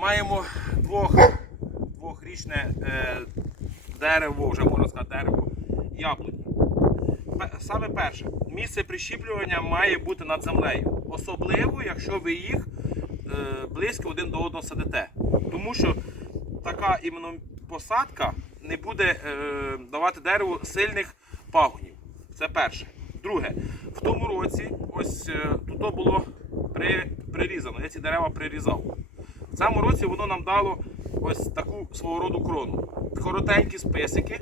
маємо двох, двохрічне е, дерево, вже можна сказати, дерево яблуні. Саме перше, місце прищіплювання має бути над землею. Особливо, якщо ви їх е, близько один до одного садите. Тому що така іменно посадка не буде е, давати дереву сильних пагонів. Це перше. Друге, в тому році ось е, тут було при, прирізано. Я ці дерева прирізав. Цьому році воно нам дало ось таку свого роду крону. Коротенькі списики.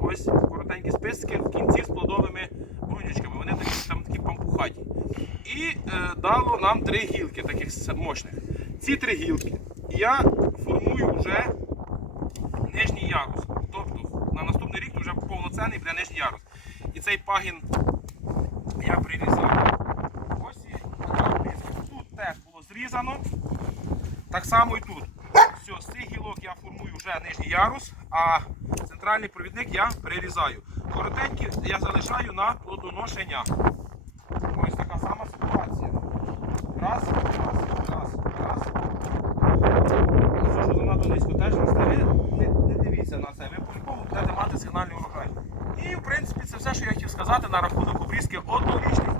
Ось коротенькі списики в кінці з плодовими брунючками. Вони такі там такі пампухаті. І е, дало нам три гілки таких мощних. Ці три гілки я формую вже нижній ярус. Тобто на наступний рік вже повноцінний буде нижній ярус. І цей пагін я прирізав. Ось і. Тут теж було зрізано. Так само і тут. Все, з цих гілок я формую вже нижній ярус, а центральний провідник я прирізаю. Коротенькі я залишаю на плодоношення. Ось така сама ситуація. Раз, раз, раз, раз. Все, що занадто низько теж росте. Ви не, не дивіться на це. Ви по-любому будете мати сигнальний урожай. І в принципі це все, що я хотів сказати на рахунок обрізки однорічних